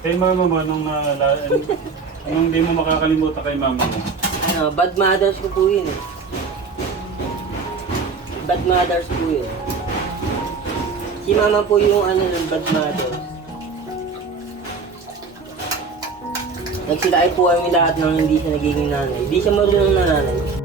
Kay mama mo, anong, na, anong di mo makakalimutan kay mama mo? Ano, bad mothers ko po yun eh. Bad mothers po yun. Si mama po yung ano ng bad mothers. Nagsilay po kami lahat ng hindi siya nagiging nanay. Hindi siya marunong na nanay.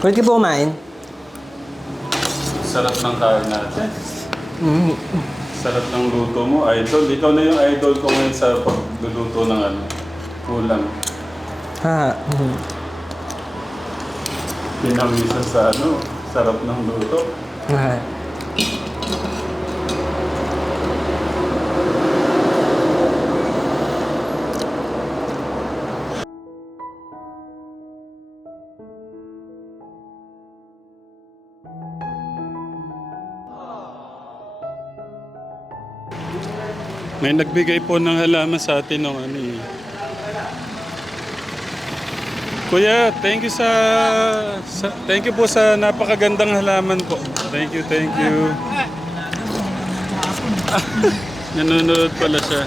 Pwede ka po kumain? Sarap ng kain natin. Mm. Sarap ng luto mo, idol. Ikaw na yung idol ko ngayon sa pagluluto ng ano, kulang. Ha. Mm. Pinamisa sa ano, sarap ng luto. Ha. May nagbigay po ng halaman sa atin ng ano eh. Kuya, thank you sa, sa thank you po sa napakagandang halaman po. Thank you, thank you. Nanonood pala siya.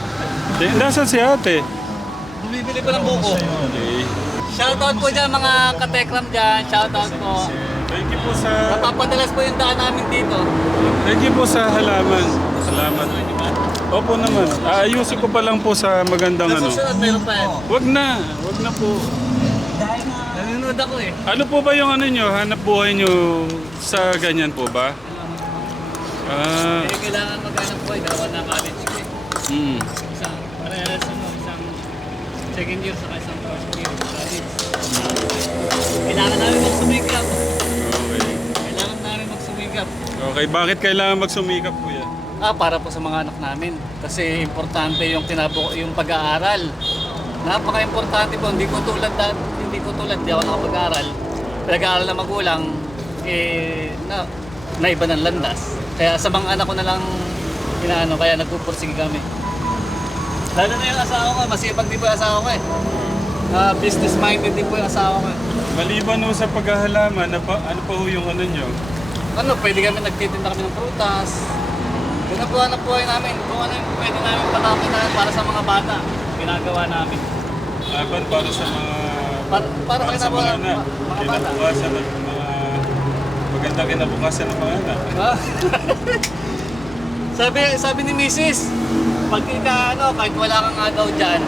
Eh, Nasaan si ate? Bumibili pa ng buko. Okay. Shoutout po dyan mga katekram dyan. Shoutout po. Thank you po sa Napapadalas po yung daan namin dito. Thank you po sa halaman. Salamat. Opo naman. Aayusin ko pa lang po sa magandang ano. susunod meron pa yan. Wag na, wag na po. Nanonood ako eh. Ano po ba yung ano nyo, hanap buhay nyo sa ganyan po ba? Ah, Eh, kailangan maghanap po eh. Dapat na college ko eh. mm. Isang, parehas ano, isang second year sa isang first year college. Kailangan namin magsumikap. Okay. Kailangan namin magsumikap. Okay, bakit kailangan magsumikap po yan? Ah, para po sa mga anak namin. Kasi importante yung tinabo yung pag-aaral. Napaka-importante po. Hindi ko tulad dati, hindi ko tulad, hindi ako nakapag-aaral. Pinag-aaral na magulang, eh, na, naiba ng landas. Kaya sa mga anak ko na lang inaano, kaya nagpupursige kami. Lalo na yung asawa ko, masipag din po yung asawa ko eh. Ah, business minded din po yung asawa ko eh. Maliban ho sa paghahalaman, ano pa, ano pa ho yung ano nyo? Ano, pwede kami nagtitinda kami ng prutas. Buwan na buhay namin. Kung ano yung pwede namin patakin namin para sa mga bata. Ginagawa namin. Laban para sa mga... Para, para, para sa sa mga anak. mga bata. Kinabukasan ng mga... Maganda kinabukasan ng mga anak. Ah. sabi, sabi ni Mrs. Pag ika, ano, kahit wala kang agaw dyan,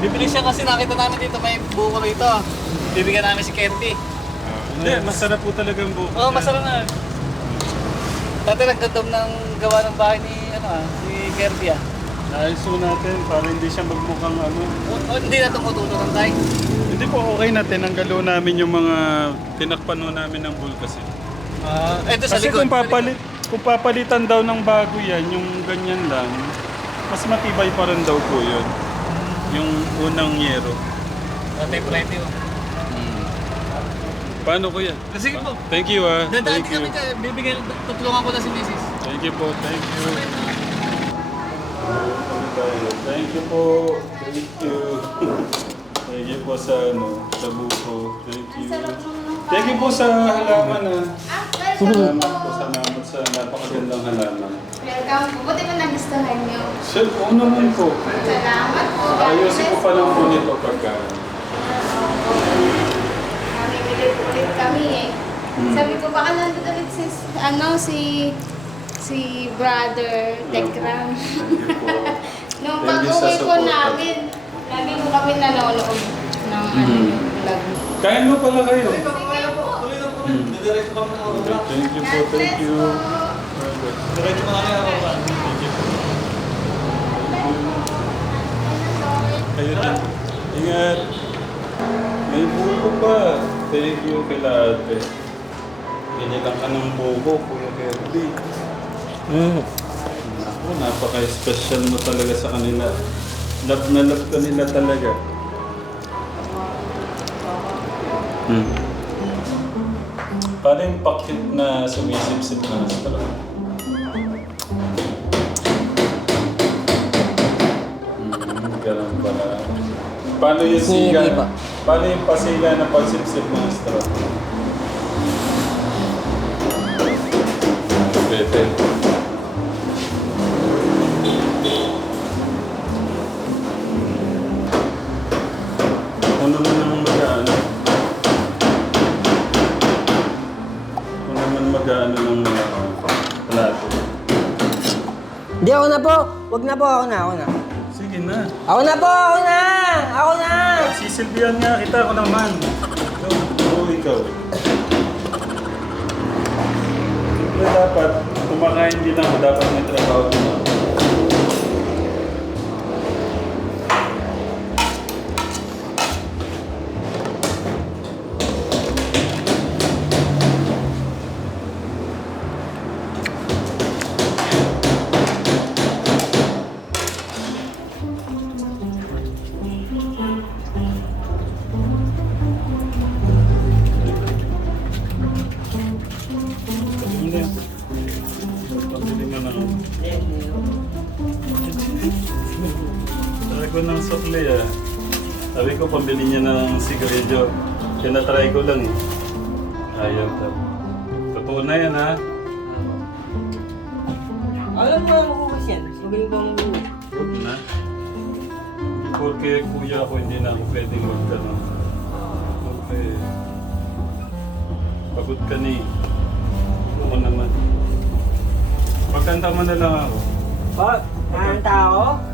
bibili siya kasi nakita namin dito may buko rito. Bibigyan namin si Kerby. Hindi, masarap po talaga ang buko. Oo, oh, masarap na. Dati nagkadom ng gawa ng bahay ni, ano ah, si Kerby ah. Po natin para hindi siya magmukhang ano. O, o, hindi na tumututunan tayo. Hindi po okay na tinanggalo namin yung mga tinakpan ho namin ng bull kasi. Ah, ito sa Kasi likod. kung papalit kung papalitan daw ng bago yan, yung ganyan lang, mas matibay pa rin daw po yun. Yung unang yero. Dati prete oh. Paano kuya? Sige po. Thank you ah. Dadaan Thank you. kami dyan. Bibigyan, tutulungan ko na si Mrs. Thank you po. Thank you. Thank you po. Thank you. Thank you po sa ano, sa buko. Thank you. Thank you po sa halaman ah. Salamat po sa naman sa napakagandang halaman. Welcome po. Buti mo nagustuhan niyo. Sir, oo naman po. Salamat po. Ayusin ko pa lang po nito pagka. Namimili po ulit kami eh. Hmm. Sabi ko baka nandun ulit si, ano, si, si brother Tekram. Thank you po. Nung pag-uwi support. namin, lagi ko kami nanonood ng ano, Hmm. yung vlog. Kain mo pala kayo. Tuloy na po. Hmm. Na. Thank you po, thank you. Diretso na kami ako. Thank you po. Kayo din. Ingat. May buko pa. Thank you kila ate. Binigyan ka ng buko, Kuya Kirby. Mm. Ako, napaka-special mo talaga sa kanila. Love na love ka nila talaga. Hmm. Paano yung pakit na sumisip-sip na sa talaga? Hmm, ganun pala. Paano yung Hindi siga? Paano yung pasiga na pagsipsip ng straw? Pwede. Ano naman ang mag-ano? Ano naman mag-ano ng mga plato? Hindi, ako na po. Wag na po, ako na, ako na. Sige na. Ako na po, ako na! Ako na! Sisilbihan nga kita ako naman. Ikaw, oo, ikaw. Pero dapat, kumakain din ako, dapat may trabaho din ako. Sabi ko ng sukli ah. Sabi ko pambili niya ng sigarilyo. Tinatry ko lang eh. Ayaw daw. Totoo na yan ha. Alam mo ang hugas yan. Magaling bang hugas? Huwag na. Porque kuya ako hindi na ako pwedeng magkano. Okay. Pagod ka ni. Ako naman. Pagkanta mo na lang ako. Pa, ang tao?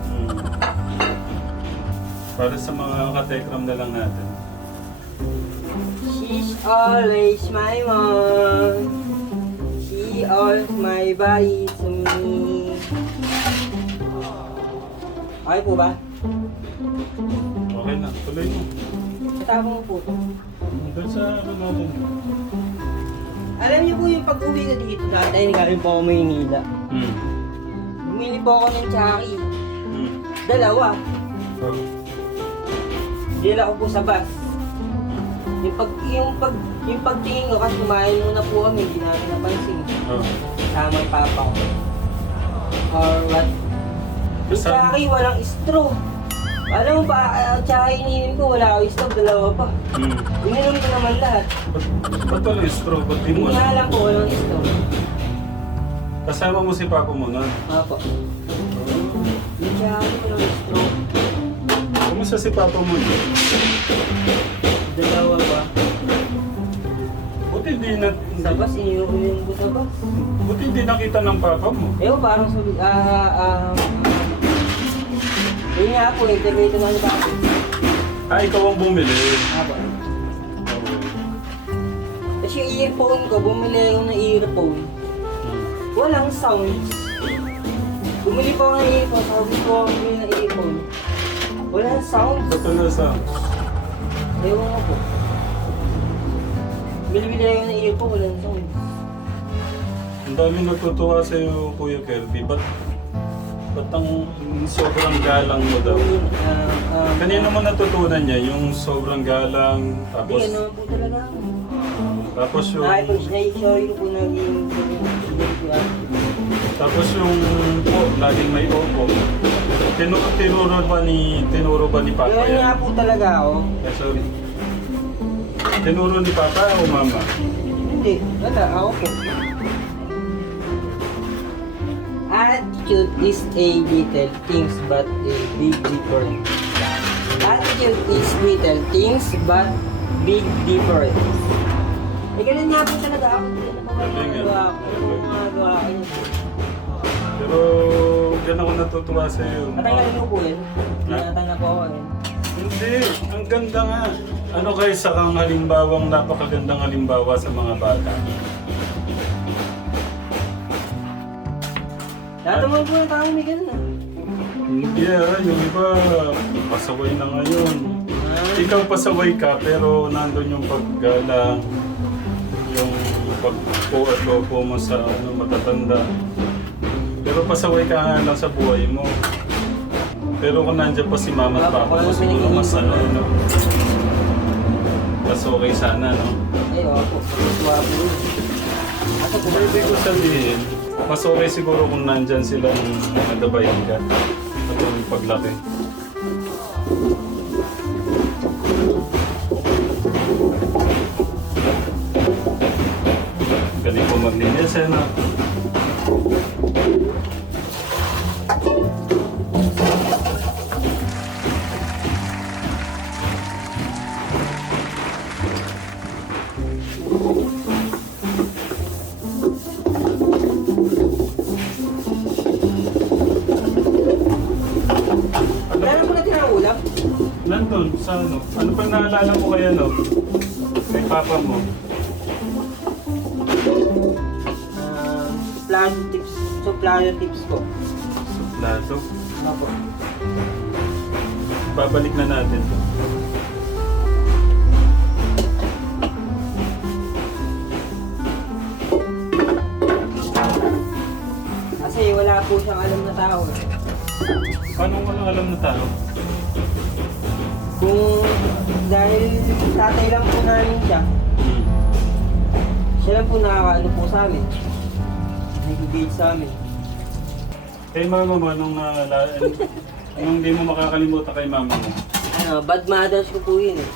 Hmm. Para sa mga katekram na lang natin. She's always my mom. She always my body to me. Okay po ba? Okay na, tuloy mo. Tama mo po. Doon sa ano natin. Alam niyo po yung pag-uwi ko dito dati, galing po ako Maynila. Hmm. Bumili po ako ng Chucky. Hmm. Dalawa. Oh. Dila ko po sa bus. Yung pag yung pag yung pagtingin ko kasi kumain muna po kami, hindi namin napansin. Oh. Tama yung papa ko. Or what? Yung Kasama- Chucky, walang straw. Alam mo pa, uh, Chucky ininom ko, wala ako straw, dalawa pa. Hmm. Ininom ko naman lahat. Ba't, ba't walang straw? Ba't di mo Hindi nga alam ko walang straw. Kasama mo si Papa mo nun? Apo. Yung Chucky, walang straw. Kumusta si Papa mo nun? Dalawa pa. Buti hindi na... Sa bus, ininom ko sa bus. Buti hindi nakita ng Papa mo. Eh, parang sabi, ah, ah, yun nga po, integrate na ba ako? Ah, ikaw ang bumili. Apo. Tapos yung earphone ko, bumili ako ng earphone. Walang sounds. Bumili po ako ng earphone, sabi ko bumili ng earphone. Walang sounds. Ba't na sa... Ewan ko po. Bili-bili ako ng earphone, walang sounds. Ang dami natutuwa sa'yo, Kuya Kelby. Ba't, ba't ang sobrang galang mo daw? Ah, ah, Kanino mo natutunan niya? Yung sobrang galang, Hindi, tapos... ano po talaga ako. Tapos yung... Ay, pag ko po naging hindi. Tapos yung po, laging may opo. Tinu tinuro ba ni tinuro ba ni Papa Ganyan nga yan? po talaga ako. Eh, sorry. Tinuro ni Papa o Mama? Hindi, wala, ako po. Attitude is a little things but a big difference. Attitude is little things but big difference. Eh, ganun nga po talaga ako. Hindi na po Galing, ah. ko. Ano po magagawa ko? Pero gan ako natutuwa sa iyo. Matanggalin mo po yun. Tinatang na po ako yun. Hindi, ang ganda nga. Ano kayo sa kang halimbawang napakagandang halimbawa sa mga bata? Lahat naman po ng tao may ganun ah. Hindi ah, yung iba pasaway na ngayon. Ah, Ikaw pasaway ka pero nandun yung paggalang, yung pagpo at lopo mo sa ano, matatanda. Pero pasaway ka lang sa buhay mo. Pero kung nandiyan pa si mama at papa mo, siguro mas ano, no? Mas okay sana, no? Ay, opo. Ako po. Pwede ko sabihin, mas okay siguro kung nandyan silang nadabayan ka. At yung paglaki. Sa ano. Ano pang naalala mo kaya no? Kay papa mo. Plano tips. Plano tips ko. Plato. Opo. Babalik na natin to. Kasi wala po siyang alam na tao. eh. Paano walang alam na tao? Kung dahil tatay lang po namin siya, Hmm. siya lang po nakakaano po sa amin. Nag-gauge sa amin. Kay mama mo, anong, naalala, anong di mo makakalimutan kay mama mo? Ano, bad mothers ko po yun eh.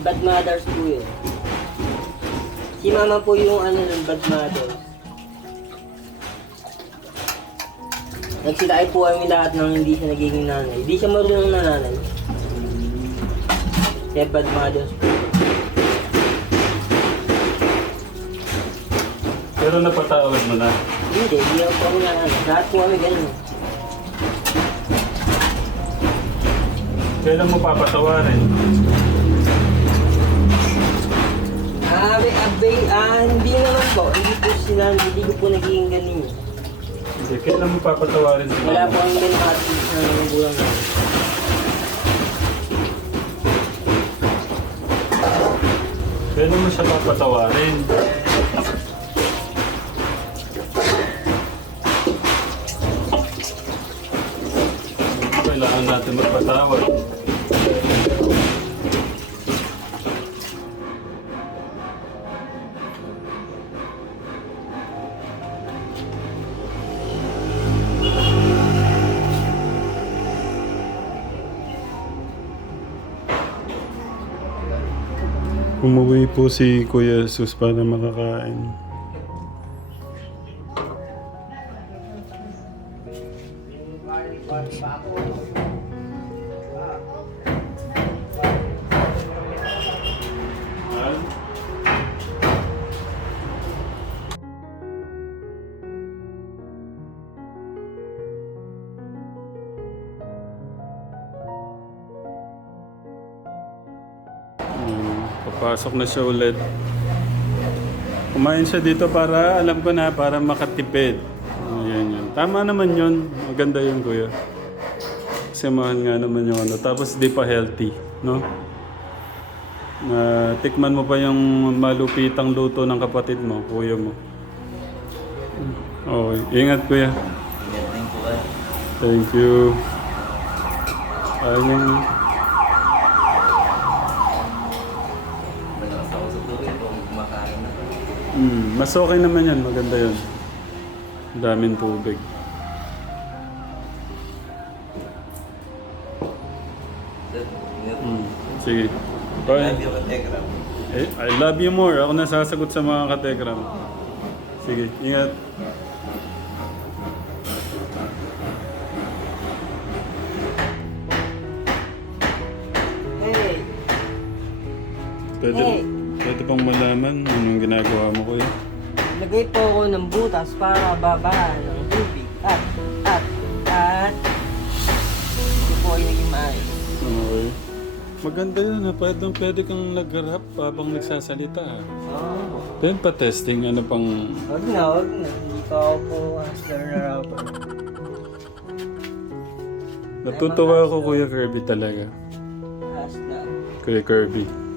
Bad mothers po yun. Si mama po yung ano ng bad mothers. Nagsilaki po kami lahat ng hindi siya nagiging nanay. Hindi siya marunong na nanay. Kaya bad mothers po. Pero napatawad mo na. Hindi, hindi ako kami na ano. Lahat po kami ganun. Kailan mo papatawarin? Ah, may abay, ah, hindi naman po. Hindi po sila, hindi ko po nagiging ganun Hindi, kailan mo papatawarin si Wala po ganun atis na magulang namin. Kailan mo siya papatawarin? Kailangan natin magpatawad. Umuwi po si Kuya Jesus para makakain. Papasok na siya ulit. Kumain siya dito para, alam ko na, para makatipid. Ayan yun. Tama naman yun. Maganda yun, kuya. Samahan nga naman yung ano. Tapos di pa healthy, no? Na tikman mo pa yung malupitang luto ng kapatid mo, kuya mo. Okay. Ingat, kuya. Thank you. Ayun. Mm, mas okay naman yan. Maganda yun. Ang Daming tubig. Mm, sige. Bye. Eh, I love you more. Ako na sasagot sa mga kategram. Sige, ingat. Hey, Pwede, Eh. Pwede pang malaman anong ginagawa mo kuya. lagay po ako ng butas para babaan ng tubig. At, at, at, hindi po ay naging maayos. Okay. Maganda yun ha. Pwede, pwede kang nag-rap habang nagsasalita ha. Oh, Pwede pa testing ano pang... wag na, wag na. Hindi pa ako po master na rapper. Natutuwa ako Kuya Kirby talaga. Na. Kuya Kirby.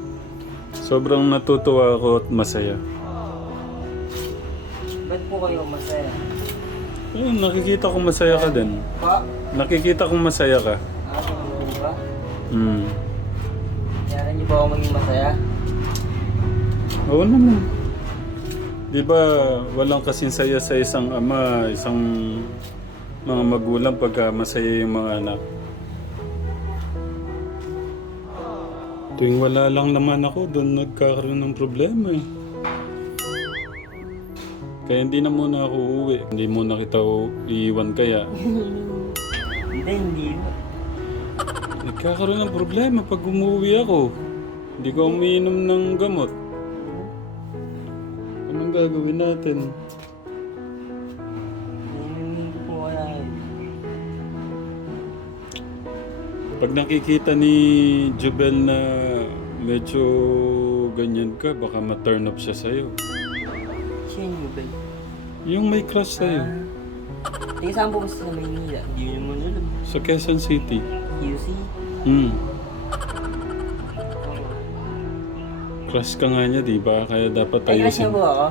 Sobrang natutuwa ako at masaya. Ba't po kayo masaya? Ayun, nakikita ko masaya ka din. Pa? Nakikita kong masaya ka. Ano mo ba? Hmm. Kaya niyo ba ako maging masaya? Oo naman. Di ba walang kasing saya sa isang ama, isang mga magulang pagka masaya yung mga anak. Tuwing wala lang naman ako, doon nagkakaroon ng problema eh. Kaya hindi na muna ako uuwi. Hindi muna kita iiwan kaya. Hindi, hindi. Nagkakaroon ng problema pag umuwi ako. Hindi ko umiinom ng gamot. Anong gagawin natin? Pag nakikita ni Jubel na medyo ganyan ka, baka ma-turn up siya sa'yo. Sino yung ba? Yung may crush sa'yo. Tingin saan po kasi sa Maynila? Hindi nyo mo alam. Sa Quezon City. QC? Hmm. Crush ka nga niya, di ba? Kaya dapat Ay, crush niya po ako.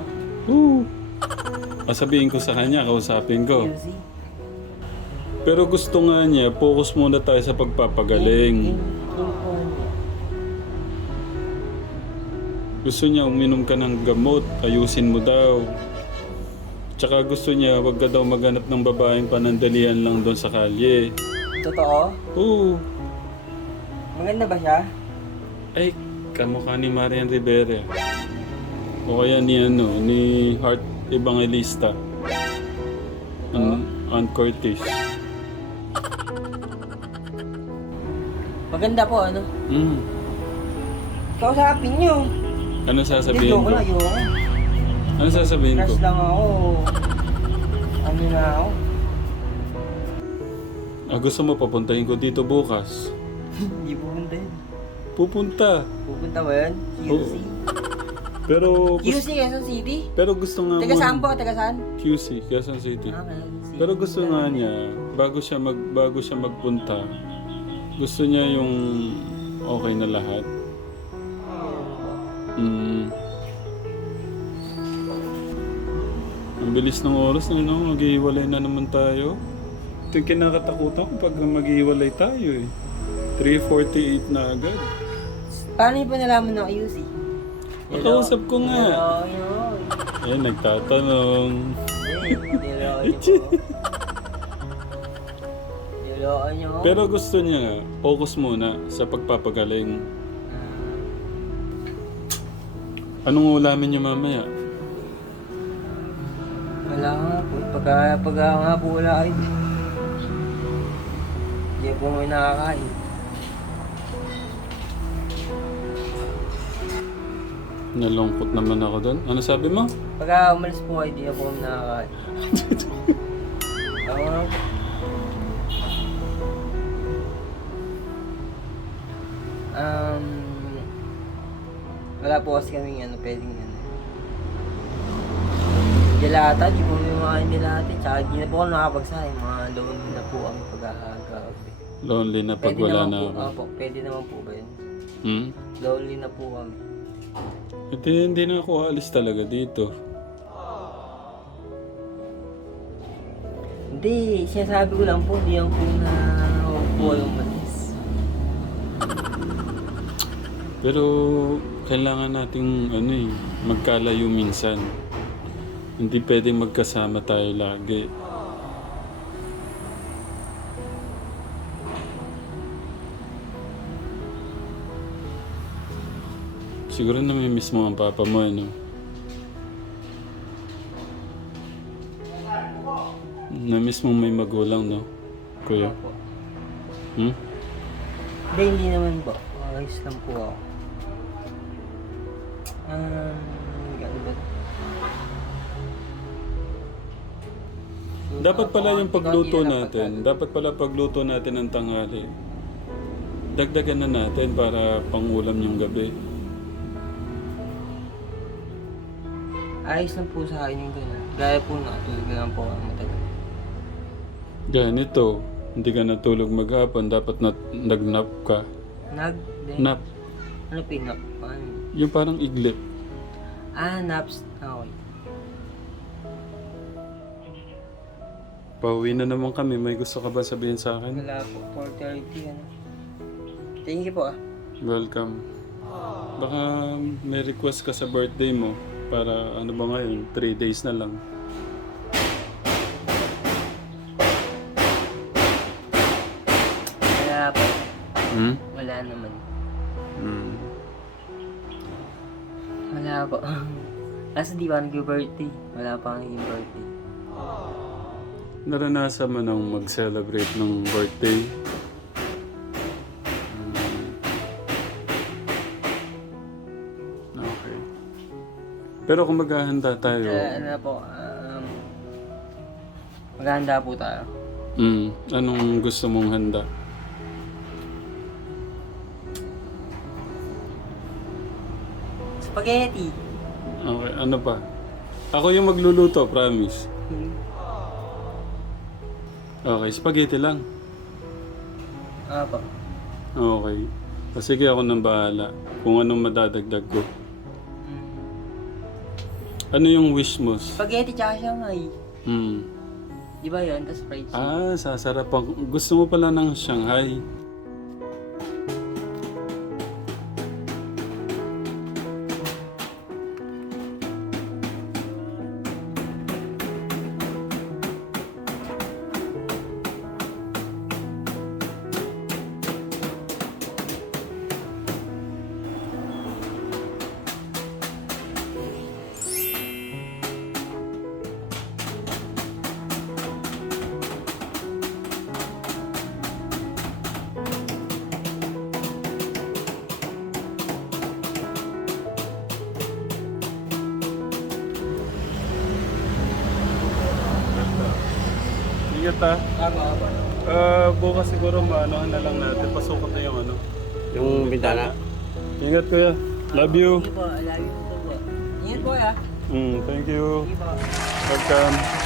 Oo. Ah, sabihin ko sa kanya, kausapin ko. QC? Pero gusto nga niya, focus muna tayo sa pagpapagaling. Gusto niya uminom ka ng gamot, ayusin mo daw. Tsaka gusto niya, wag ka daw maghanap ng babaeng panandalian lang doon sa kalye. Totoo? Oo. Maganda ba siya? Ay, kamukha ni Marian Rivera. O kaya ni ano, ni Heart Evangelista. An Ann Curtis. Maganda po, ano? Mm. Kausapin nyo. Ano Hindi, sasabihin joke ko? lang, ayoko. Ano sasabihin ko? Crush lang ako. Ano na ako? Ah, gusto mo papuntahin ko dito bukas? Hindi pupunta yun. Pupunta. Pupunta ba yun? QC? Pero QC, Quezon City? pero gusto nga Taga saan mo po? Taga saan? QC, Quezon City. Ah, Quezon City. Pero gusto nga niya, bago siya mag bago siya magpunta, gusto niya yung okay na lahat. Mm. Ang bilis ng oras na, no? Maghihiwalay na naman tayo. Ito yung kinakatakutan ko pag maghihiwalay tayo eh. 3.48 na agad. Paano yung pa nalaman ng QC? Nakausap ko nga. Hello, yun. Eh, nagtatanong. Eh, niloko Niloko niyo. Pero gusto niya, focus muna sa pagpapagaling. Anong ulamin niyo mamaya? Wala nga po. Pagka, pagka nga po wala kayo. Hindi po may nakakain. Nalungkot naman ako doon. Ano sabi mo? Pagka umalis po kayo, hindi na po kami nakakain. Ako po. Wala po kasi kaming ano, pwedeng ano. Dilata, di po may mga dilata. Tsaka di na po ako nakapagsahin. Mga loan na po kami pagkakagabi. Lonely na pag Pwede wala na po, ako. opo, pwede naman po ba yun? Hmm? Lonely na po kami. Ito hindi na ako aalis talaga dito. Hindi, sinasabi ko lang po, hindi lang po na huwag po yung malis. Pero kailangan nating ano eh, magkalayo minsan. Hindi pwedeng magkasama tayo lagi. Siguro namimiss mo ang papa mo, ano? Namiss mo may magulang, no? Kuya? Hmm? Hindi, hindi naman po. Ayos lang po ako. Um? Dapat pala yung pagluto natin, dapat pala pagluto natin ng tanghali. Dagdagan na natin para pangulam yung gabi. Ayos lang po sa akin yung gano'n. Gaya po na, tulog na lang po ako matagal. Ganito, hindi ka natulog maghapon, dapat na, nagnap ka. Nag. Nap, Ano po yung nap? Paano? Yung parang iglip. Ah, naps. Okay. Pauwi na naman kami, may gusto ka ba sabihin sa akin? Wala po, 4.30 ano. Thank you po ah. Welcome. Baka may request ka sa birthday mo para ano ba ngayon, 3 days na lang. Wala po. Hmm? Wala naman. Hmm. Wala po. Kasi di pa nag-birthday. Wala pa naging birthday. Naranasan mo nang mag-celebrate ng birthday? Hmm. Okay. Pero kung maghahanda tayo, Uh, ano po, um, maghahanda po tayo. mm, anong gusto mong handa? Spaghetti. Okay, ano pa? Ako yung magluluto, promise. Okay, spaghetti lang. Apa. Okay. O sige, ako nang bahala. Kung anong madadagdag ko. Ano yung wish mo? Spaghetti tsaka Shanghai. Hmm. Di ba yun? Tapos fried chicken. Ah, sasarap ang... Gusto mo pala ng Shanghai. Ah. Apa. Ah, bukas siguro maanohan na lang natin. Pasukan na yung ano. Yung bintana. Ingat kuya. Love you. Sige po, po po. Ingat po ya. Mm, thank you. Sige po. Welcome.